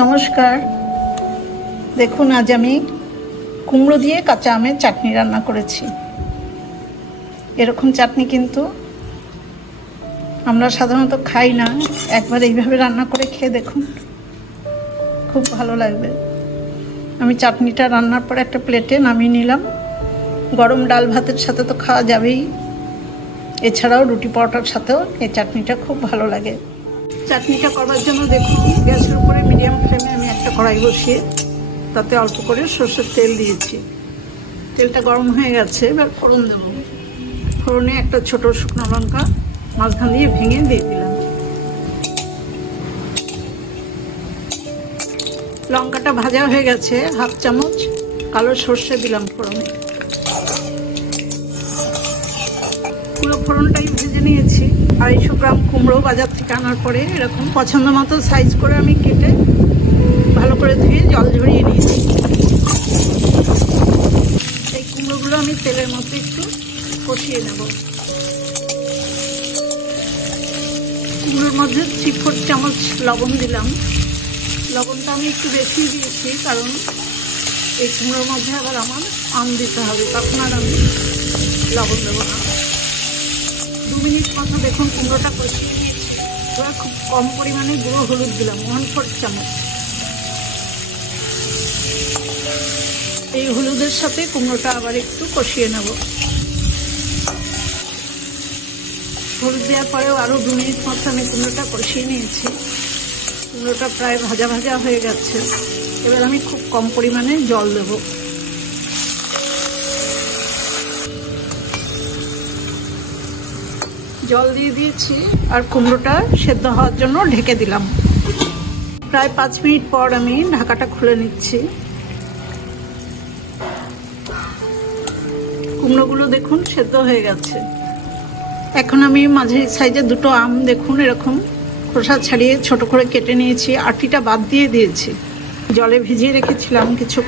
নমস্কার। দেখুন, আজ আমি কুমড়ো দিয়ে কাঁচা আমের চাটনি রান্না করেছি। এরকম চাটনি কিন্তু আমরা সাধারণত খাই না। একবার এইভাবে রান্না করে খেয়ে দেখুন, খুব ভালো লাগবে। আমি চাটনিটা রান্নার পর একটা প্লেটে নামিয়ে নিলাম। গরম ডাল ভাতের সাথে তো খাওয়া যাবেই, এছাড়াও রুটি পরোটার সাথেও এই চাটনিটা খুব ভালো লাগে। চাটনিটা করবার জন্য দেখুন, গ্যাসের উপরে মিডিয়াম ফ্লেমে আমি একটা কড়াই বসিয়ে তাতে অল্প করে সরষের তেল দিয়েছি। তেলটা গরম হয়ে গেছে, এবার ফোড়ন দেব। ফোড়নে একটা ছোট শুকনো লঙ্কা মাঝখান দিয়ে ভেঙে দিয়ে দিলাম। লঙ্কাটা ভাজা হয়ে গেছে, হাফ চামচ কালো সর্ষে দিলাম ফোড়নে। পুরো ফোড়নটাই ভেজে নিয়েছি। 250 গ্রাম কুমড়ো বাজার থেকে আনার পরে এরকম পছন্দ মতো সাইজ করে আমি কেটে ভালো করে ধুয়ে জল ঝরিয়ে নিয়েছি। এই কুমড়োগুলো আমি তেলের মধ্যে একটু কষিয়ে নেব। কুমড়োর মধ্যে 3/4 চামচ লবণ দিলাম। লবণটা আমি একটু বেশি দিয়েছি, কারণ এই কুমড়োর মধ্যে আবার আমার আম দিতে হবে, তখন আর আমি লবণ দেবো না। 2 মিনিট মতো দেখুন কুমড়োটা কষিয়ে নিয়েছি। এবার খুব কম পরিমাণে গুঁড়ো হলুদ দিলাম, 1/4 চামচ। এই হলুদের সাথে কুমড়োটা আবার একটু কষিয়ে নেব। হলুদ দেওয়ার পরেও আরও 2 মিনিট মতো আমি কুমড়োটা কষিয়ে নিয়েছি। কুমড়োটা প্রায় ভাজা ভাজা হয়ে গেছে। এবার আমি খুব কম পরিমাণে জল দেব। জল দিয়ে দিয়েছি আর কুমড়োটা সেদ্ধ হওয়ার জন্য ঢেকে দিলাম। প্রায় 5 মিনিট পর আমি ঢাকাটা খুলে নিচ্ছি। কুমড়োগুলো দেখুন সেদ্ধ হয়ে গেছে। এখন আমি মাঝারি সাইজের 2টো আম দেখুন এরকম খোসা ছাড়িয়ে ছোট করে কেটে নিয়েছি। আটিটা বাদ দিয়ে দিয়েছি। জলে ভিজিয়ে রেখেছিলাম কিছু,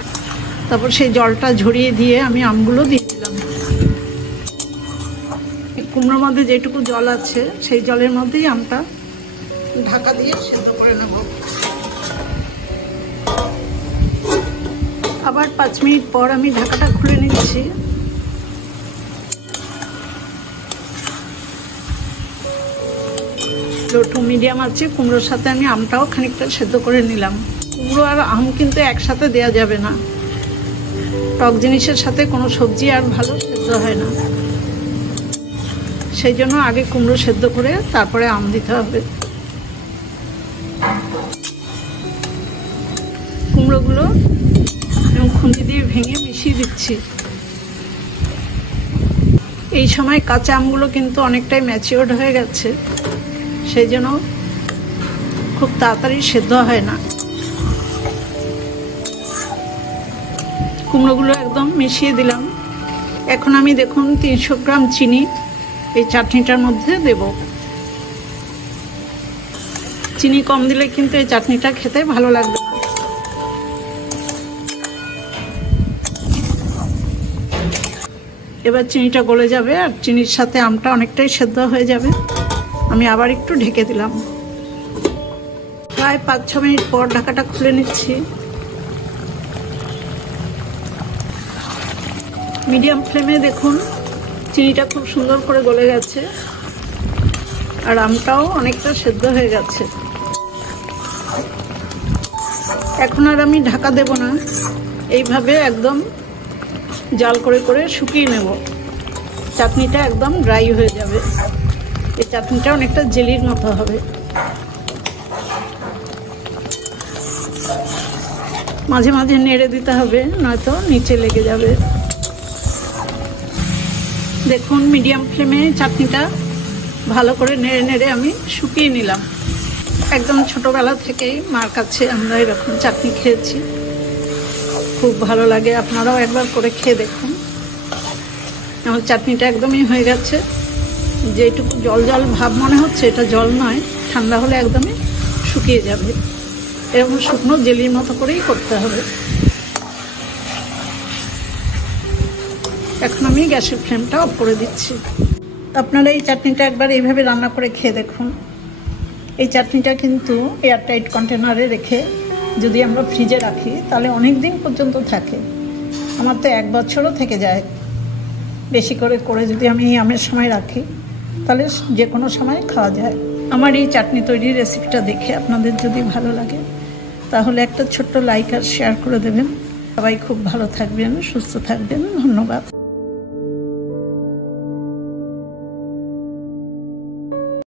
তারপর সেই জলটা ঝরিয়ে দিয়ে আমি আমগুলো দিয়ে দিলাম। কুমড়োর মধ্যে যেটুকু জল আছে সেই জলের মধ্যেই আমটা ঢাকা দিয়ে সেদ্ধ করে নেব। আবার 5 মিনিট পর আমি ঢাকাটা খুলে নিচ্ছি। লো টু মিডিয়াম আছে কুমড়োর সাথে আমি আমটাও খানিকটা সেদ্ধ করে নিলাম। কুমড়ো আর আম কিন্তু একসাথে দেওয়া যাবে না। টক জিনিসের সাথে কোনো সবজি আর ভালো সেদ্ধ হয় না। সেই জন্য আগে কুমড়ো সেদ্ধ করে তারপরে আম দিতে হবে। কুমড়োগুলো খুন্তি দিয়ে ভেঙে মিশিয়ে দিচ্ছি। এই সময় কাঁচা আমগুলো কিন্তু অনেকটাই ম্যাচিওর্ড হয়ে গেছে, সেই জন্য খুব তাড়াতাড়ি সেদ্ধ হয় না। কুমড়োগুলো একদম মিশিয়ে দিলাম। এখন আমি দেখুন 300 গ্রাম চিনি এই চাটনিটার মধ্যে দেব। চিনি কম দিলে কিন্তু এই চাটনিটা খেতে ভালো লাগবে না। এবার চিনিটা গলে যাবে আর চিনির সাথে আমটা অনেকটাই সেদ্ধ হয়ে যাবে। আমি আবার একটু ঢেকে দিলাম। প্রায় 5-6 মিনিট পর ঢাকাটা খুলে নিচ্ছি। মিডিয়াম ফ্লেমে দেখুন চিনিটা খুব সুন্দর করে গলে গেছে আর আমটাও অনেকটা সেদ্ধ হয়ে গেছে। এখন আর আমি ঢাকা দেব না, এইভাবে একদম জাল করে করে শুকিয়ে নেব। চাটনিটা একদম ড্রাই হয়ে যাবে। এই চাটনিটা অনেকটা জেলির মতো হবে। মাঝে মাঝে নেড়ে দিতে হবে, নয়তো নিচে লেগে যাবে। দেখুন মিডিয়াম ফ্লেমে চাটনিটা ভালো করে নেড়ে নেড়ে আমি শুকিয়ে নিলাম। একদম ছোটবেলা থেকেই মার কাছে আমরা এরকম চাটনি খেয়েছি, খুব ভালো লাগে। আপনারাও একবার করে খেয়ে দেখুন। আমার চাটনিটা একদমই হয়ে গেছে। যেটুকু জল জল ভাব মনে হচ্ছে এটা জল নয়, ঠান্ডা হলে একদমই শুকিয়ে যাবে। এরকম শুকনো জেলির মতো করেই করতে হবে। এখন আমি গ্যাসের ফ্লেমটা অফ করে দিচ্ছি। আপনারা এই চাটনিটা একবার এইভাবে রান্না করে খেয়ে দেখুন। এই চাটনিটা কিন্তু এয়ারটাইট কন্টেনারে রেখে যদি আমরা ফ্রিজে রাখি তাহলে অনেক দিন পর্যন্ত থাকে। আমার তো 1 বছরও থেকে যায়। বেশি করে করে যদি আমি আমের সময় রাখি তাহলে যে কোনো সময় খাওয়া যায়। আমার এই চাটনি তৈরির রেসিপিটা দেখে আপনাদের যদি ভালো লাগে তাহলে একটা ছোট্ট লাইক আর শেয়ার করে দেবেন। সবাই খুব ভালো থাকবেন, সুস্থ থাকবেন। ধন্যবাদ।